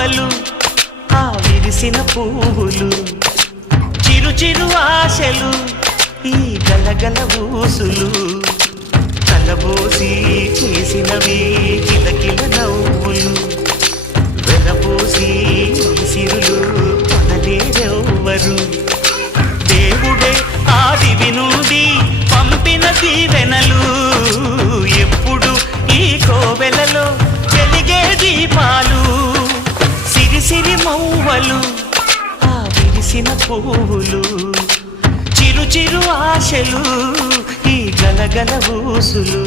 మౌవలు ఆ విరిసిన పువ్వులు చిరు చిరు ఆశలు ఈ గలగల ఊసులు కలబోసి చేసినవి కిలకిల నవ్వులు వెలబోసి సిరులు కొనలేరెవ్వరు దేవుడే ఆదివి నుండి పంపిన దీవెనలు ఎప్పుడు ఈ కోవెలలో వెలిగే దీపాలు సిరి సిరి మౌవలు ఆ విరిసిన పువ్వులు చిరు చిరు ఆశలు ఈ గలగల ఊసులు